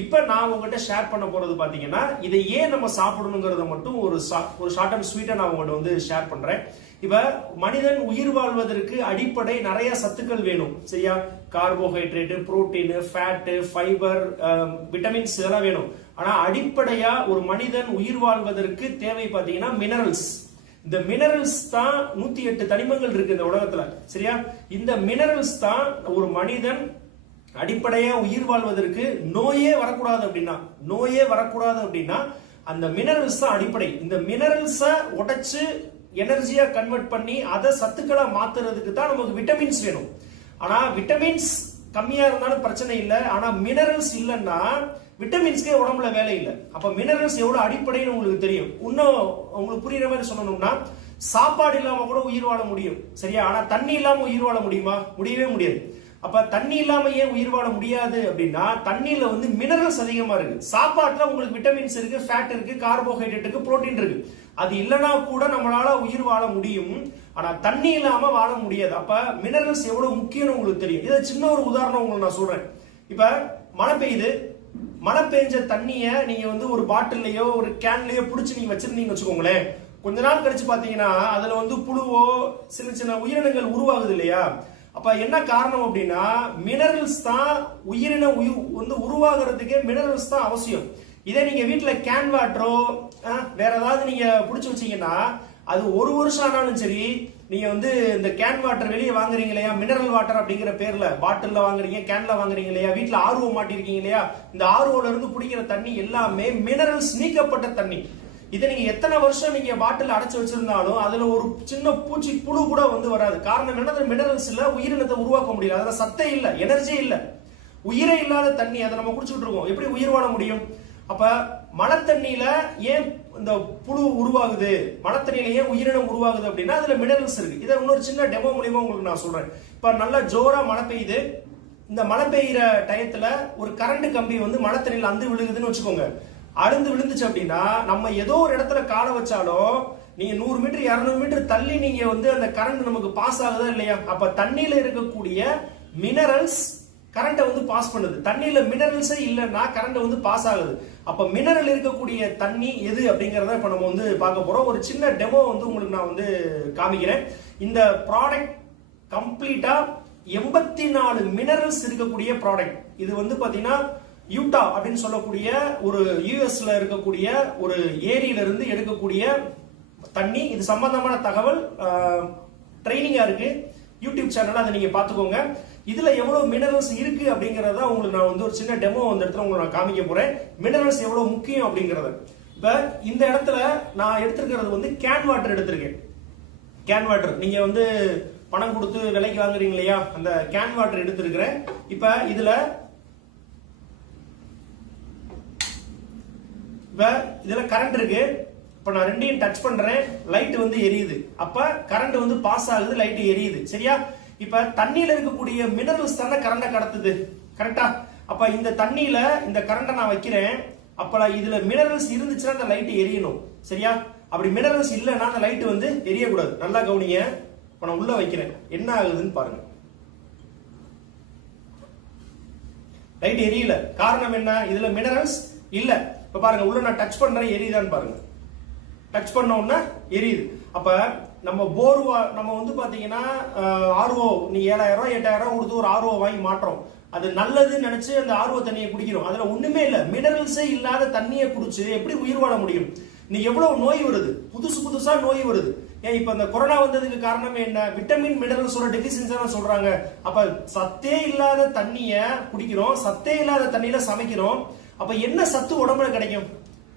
இப்ப நான் உங்ககிட்ட ஷேர் பண்ண போறது பாத்தீங்கன்னா இதை ஏன் நம்ம சாப்பிடணுங்கிறத மட்டும் ஒரு ஷார்ட் அண்ட் ஸ்வீட்டா நான் உங்கள்கிட்ட வந்து ஷேர் பண்றேன். இப்ப மனிதன் உயிர் வாழ்வதற்கு அடிப்படை நிறைய சத்துக்கள் வேணும் சரியா. Carbohydrate, protein, fat, fibre, vitamins இதெல்லாம் வேணும். ஆனா அடிப்படையா ஒரு மனிதன் உயிர் வாழ்வதற்கு தேவை பாத்தீங்கன்னா மினரல்ஸ். இந்த மினரல்ஸ் தான் 108 தனிமங்கள் இருக்கு இந்த உலகத்துல சரியா. இந்த மினரல்ஸ் தான் ஒரு மனிதன் அடிப்படையா உயிர் வாழ்வதற்கு நோயே வரக்கூடாது அப்படின்னா அந்த மினரல்ஸ் தான் அடிப்படை. இந்த மினரல்ஸ உடைச்சு எனர்ஜியா கன்வெர்ட் பண்ணி அதை சத்துக்களா மாத்துறதுக்கு தான் நமக்கு விட்டமின்ஸ் வேணும். ஆனா விட்டமின்ஸ் கம்மியா இருந்தாலும் பிரச்சனை இல்லை. ஆனா மினரல்ஸ் இல்லைன்னா விட்டமின்ஸ்க்கே உடம்புல வேலை இல்லை. அப்ப மினரல்ஸ் எவ்வளவு அடிப்படைன்னு உங்களுக்கு தெரியும். இன்னும் உங்களுக்கு புரியுற மாதிரி சொல்லணும்னா சாப்பாடு இல்லாம கூட உயிர் வாழ முடியும் சரியா. ஆனா தண்ணி இல்லாம உயிர் வாழ முடியுமா? முடியவே முடியாது. அப்ப தண்ணி இல்லாம ஏன் உயிர் வாழ முடியாது அப்படின்னா தண்ணியில வந்து மினரல்ஸ் அதிகமா இருக்கு. சாப்பாட்டுல உங்களுக்கு விட்டமின்ஸ் இருக்கு, ஃபேட் இருக்கு, கார்போஹைட்ரேட் இருக்கு, புரோட்டீன் இருக்கு. அது இல்லைன்னா கூட நம்மளால உயிர் வாழ முடியும். ஆனா தண்ணி இல்லாம வாழ முடியாது. அப்ப மினரல்ஸ் எவ்வளவு முக்கியம்னு உங்களுக்கு தெரியும். இதை சின்ன ஒரு உதாரணம் உங்களுக்கு நான் சொல்றேன். இப்ப மழை பெய்யுது, மழை பெஞ்ச தண்ணிய நீங்க வந்து ஒரு பாட்டில்லையோ ஒரு கேன்லயோ புடிச்சு நீங்க வச்சிருந்தீங்க வச்சுக்கோங்களேன். கொஞ்ச நாள் கழிச்சு பாத்தீங்கன்னா அதுல வந்து புழுவோ சின்ன சின்ன உயிரினங்கள் உருவாகுது இல்லையா. அப்ப என்ன காரணம் அப்படின்னா மினரல்ஸ் தான் உயிரின வந்து உருவாகிறதுக்கே மினரல்ஸ் தான் அவசியம். இதே நீங்க வீட்டுல கேன் வாட்டரோ வேற ஏதாவது நீங்க புடிச்சு வச்சீங்கன்னா அது ஒரு வருஷம் ஆனாலும் சரி, நீங்க வந்து இந்த கேன் வாட்டர் வெளியே வாங்குறீங்க இல்லையா, மினரல் வாட்டர் அப்படிங்கிற பேர்ல பாட்டில்ல வாங்குறீங்க, கேன்ல வாங்குறீங்க இல்லையா, வீட்டுல ஆர்ஓ மாட்டிருக்கீங்க இல்லையா, இந்த ஆர்ஓல இருந்து குடிக்கிற தண்ணி எல்லாமே மினரல்ஸ் நீக்கப்பட்ட தண்ணி. இதை நீங்க எத்தனை வருஷம் நீங்க பாட்டில் அடைச்சு வச்சிருந்தாலும் அதுல ஒரு சின்ன பூச்சி புழு கூட வந்து வராது. காரணம் என்ன? மினரல்ஸ் இல்ல, உயிரினத்தை உருவாக்க முடியல, அதுல சத்தே இல்ல, எனர்ஜி இல்ல, உயிரை இல்லாத தண்ணி அதை நம்ம குடிச்சுட்டு இருக்கோம். எப்படி உயிர் வாழ முடியும்? அப்ப மழை தண்ணியில ஏன் இந்த புழு உருவாகுது, மழை தண்ணியில ஏன் உயிரினம் உருவாகுது அப்படின்னா அதுல மினரல்ஸ் இருக்கு. இதை இன்னொரு சின்ன டெமோ மூலியமா உங்களுக்கு நான் சொல்றேன். இப்ப நல்லா ஜோரா மழை பெய்யுது. இந்த மழை பெய்யுற டயத்துல ஒரு கரண்ட் கம்பி வந்து மழை தண்ணியில அந்து விழுகுதுன்னு வச்சுக்கோங்க. அழுந்து விழுந்துச்சு அப்படின்னா நம்ம ஏதோ ஒரு இடத்துல காலை வச்சாலும் நீங்க 100 மீட்டர் 200 மீட்டர் தள்ளி நீங்க வந்து அந்த கரண்ட் நமக்கு பாஸ் ஆகுதா இல்லையா. அப்ப தண்ணியில இருக்கக்கூடிய மினரல்ஸ் கரண்ட்டை வந்து பாஸ் பண்ணுது. தண்ணியில மினரல்ஸே இல்லைன்னா கரண்ட் வந்து பாஸ் ஆகுது. அப்ப மினரல் இருக்கக்கூடிய தண்ணி எது அப்படிங்கறத இப்ப நம்ம வந்து பார்க்க போறோம். ஒரு சின்ன டெமோ வந்து உங்களுக்கு நான் வந்து காமிக்கிறேன். இந்த ப்ராடக்ட் கம்ப்ளீட்டா 84 மினரல்ஸ் இருக்கக்கூடிய ப்ராடக்ட். இது வந்து பாத்தீங்கன்னா யூட்டா அப்படின்னு சொல்லக்கூடிய ஒரு யூஎஸ்ல இருக்கக்கூடிய ஒரு ஏரியில இருந்து எடுக்கக்கூடிய தண்ணி. இது சம்பந்தமான தகவல் ட்ரைனிங்கா இருக்கு யூடியூப் சேனல், அதை நீங்க பாத்துக்கோங்க. இதுல எவ்வளவு மினரல்ஸ் இருக்கு அப்படிங்கறத உங்களுக்கு நான் வந்து ஒரு சின்ன டெமோ அந்த இடத்துல உங்களுக்கு நான் காமிக்க போறேன். மினரல்ஸ் எவ்வளவு முக்கியம் அப்படிங்கறது. இப்ப இந்த இடத்துல நான் எடுத்திருக்கிறது வந்து கேன் வாட்டர் எடுத்திருக்கேன். கேன் வாட்டர் நீங்க வந்து பணம் கொடுத்து விலைக்கு வாங்குறீங்க இல்லையா, அந்த கேன் வாட்டர் எடுத்திருக்கிறேன். இப்ப இதுல கரண்ட் இருக்கு. இப்ப நான் ரெண்டையும் டச் பண்றேன், லைட் வந்து எரியுது. அப்ப கரண்ட் வந்து பாஸ் ஆகுது, லைட் எரியுது சரியா. இப்ப தண்ணியில இருக்கக்கூடிய மினரல்ஸ் தானே கரண்ட கடத்துது கரெக்டா. அப்ப இந்த தண்ணியில இந்த கரண்ட நான் வைக்கிறேன். அப்ப இதுல மினரல்ஸ் இருந்துச்சுன்னா அந்த லைட் எரியணும் சரியா. அப்படி மினரல்ஸ் இல்லைன்னா அந்த லைட் வந்து எரியக்கூடாது. நல்லா கவனிங்க. இப்ப நான் உள்ள வைக்கிறேன், என்ன ஆகுதுன்னு பாருங்க. லைட் எரியல. காரணம் என்ன? இதுல மினரல்ஸ் இல்ல. இப்ப பாருங்க, உள்ள நான் டச் பண்றேன், எரியுதான்னு பாருங்க. டச் பண்ண உடனே எரியுது. அப்ப நம்ம போர்வா நம்ம வந்து பாத்தீங்கன்னா ஆர்ஓ நீ 7000 8000 கொடுத்து ஒரு ஆர்ஓ வாங்கி மாற்றோம். அது நல்லதுன்னு நினைச்சு அந்த ஆர்ஓ தண்ணியை குடிக்கிறோம். அதுல ஒண்ணுமே இல்ல, மினரல்ஸே இல்லாத தண்ணியை குடிச்சு எப்படி உயிர் வாழ முடியும்? நீ எவ்வளவு நோய் வருது, புதுசா நோய் வருது. ஏன் இப்ப இந்த கொரோனா வந்ததுக்கு காரணமே என்ன? விட்டமின் மினரல்ஸோட டெபிசியன்சி சொல்றாங்க. அப்ப சத்தே இல்லாத தண்ணிய குடிக்கிறோம், சத்தே இல்லாத தண்ணியில சமைக்கிறோம். அப்ப என்ன சத்து உடம்புல கிடைக்கும்?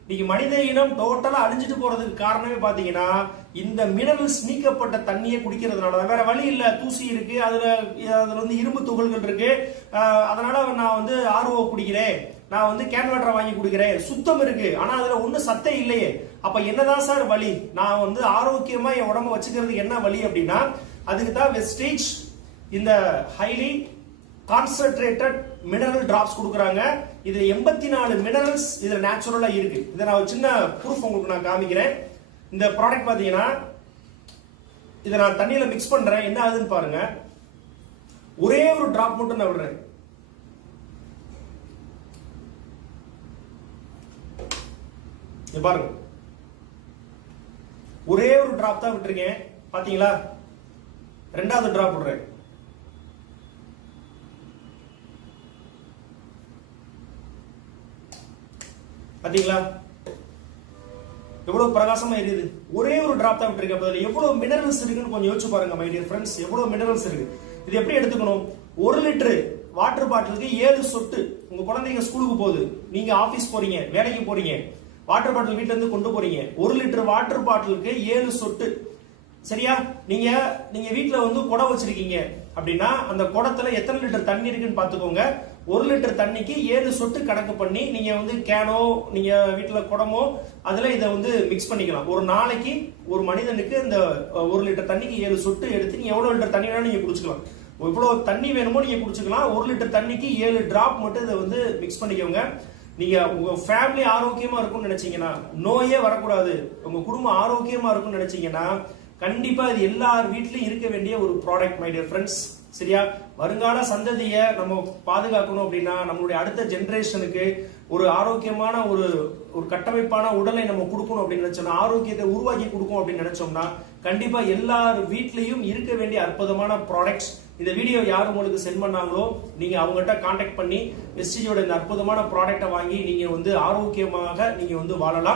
நீங்க மனித இனம் டோட்டலா அழிஞ்சிட்டு போறதுக்கு காரணமே பாத்தீங்கன்னா இந்த மினரல்ஸ் நீக்கப்பட்ட தண்ணியை குடிக்கிறதுனால. வேற வழி இல்ல, தூசி இருக்கு, அதுல வந்து இரும்பு துகள்கள் இருக்கு. அதனால நான் வந்து ஆர்ஓ குடிக்கிறேன், நான் வந்து கேன் வாட்டரை வாங்கி குடிக்கிறேன். சுத்தம் இருக்கு, ஆனா அதுல ஒண்ணும் சத்தே இல்லையே. அப்ப என்னதான் சார் வழி? நான் வந்து ஆரோக்கியமா என் உடம்ப வச்சுக்கிறதுக்கு என்ன வழி அப்படின்னா அதுக்கு தான் வெஸ்டேஜ் இந்த ஹைலி கான்சென்ட்ரேட்டட் மினரல் டிராப்ஸ் கொடுக்குறாங்க. இது 84 மினரல்ஸ் இதுல நேச்சுரலா இருக்கு. இதை நான் ஒரு சின்ன ப்ரூஃப் உங்களுக்கு நான் காமிக்கிறேன். இந்த ப்ராடக்ட் பாத்தீங்கன்னா இதை நான் தண்ணியில மிக்ஸ் பண்றேன், என்ன ஆகுதுன்னு பாருங்க. ஒரே ஒரு டிராப் மட்டும் நான் விடுறேன். இங்க பாருங்க, ஒரே ஒரு டிராப் தான் விட்டுருக்கேன் பாத்தீங்களா, ரெண்டாவது டிராப் விடுறேன். பாத்தீங்களா எவ்வளவு பிரகாசமா எரியுது. ஒரே ஒரு டிராப் தான் விட்டுருக்கேன். அதுல எவ்வளவு மினரல்ஸ் இருக்குன்னு கொஞ்சம் யோசிச்சு பாருங்க மை டியர் ஃப்ரெண்ட்ஸ், எவ்வளவு மினரல்ஸ் இருக்கு. இது எப்படி எடுத்துக்கணும், 1 லிட்டர் வாட்டர் பாட்டிலுக்கு 7 சொட்டு. உங்க குழந்தைங்க ஸ்கூலுக்கு போகுது, நீங்க ஆபீஸ் போறீங்க, வேலைக்கு போறீங்க, வாட்டர் பாட்டில் வீட்டுல இருந்து கொண்டு போறீங்க, 1 லிட்டர் வாட்டர் பாட்டிலுக்கு 7 சொட்டு. சரியா, நீங்க வீட்டுல வந்து குடம் வச்சிருக்கீங்க அப்படின்னா அந்த குடத்துல எத்தனை லிட்டர் தண்ணி இருக்குன்னு பாத்துக்கோங்க. 1 லிட்டர் தண்ணிக்கு 7 சொட்டு கணக்கு பண்ணி நீங்க வந்து கேனோ, நீங்க வீட்டுல குடமோ அதுல இதை வந்து மிக்ஸ் பண்ணிக்கலாம். ஒரு நாளைக்கு ஒரு மனிதனுக்கு இந்த 1 லிட்டர் தண்ணிக்கு 7 சொட்டு எடுத்து நீங்க எவ்வளவு லிட்டர் தண்ணி வேணும் நீங்க குடிச்சுக்கலாம். எவ்வளவு தண்ணி வேணுமோ நீங்க குடிச்சுக்கலாம். 1 லிட்டர் தண்ணிக்கு 7 டிராப் மட்டும் இதை வந்து மிக்ஸ் பண்ணிக்கோங்க. நீங்க உங்க ஃபேமிலி ஆரோக்கியமா இருக்கும்னு நினைச்சீங்கன்னா, நோயே வரக்கூடாது, உங்க குடும்பம் ஆரோக்கியமா இருக்கும்னு நினைச்சீங்கன்னா, கண்டிப்பா இது எல்லார் வீட்லயும் இருக்க வேண்டிய ஒரு ப்ராடக்ட் மை டியர் ஃப்ரெண்ட்ஸ். சரியா, வருங்கால சந்ததியை நம்ம பாதுகாக்கணும் அப்படின்னா, நம்மளுடைய அடுத்த ஜெனரேஷனுக்கு ஒரு ஆரோக்கியமான ஒரு கட்டமைப்பான உடலை நம்ம கொடுக்கணும் அப்படின்னு நினைச்சோம்னா, ஆரோக்கியத்தை உருவாக்கி கொடுக்கும் அப்படின்னு நினைச்சோம்னா, கண்டிப்பா எல்லார் வீட்லயும் இருக்க வேண்டிய அற்புதமான ப்ராடக்ட்ஸ். இந்த வீடியோ யார் உங்களுக்கு சென்ட் பண்ணாங்களோ நீங்க அவங்ககிட்ட கான்டாக்ட் பண்ணி வெஸ்டிஜோட இந்த அற்புதமான ப்ராடக்ட்டை வாங்கி நீங்க வந்து ஆரோக்கியமாக நீங்க வந்து வாழலாம்.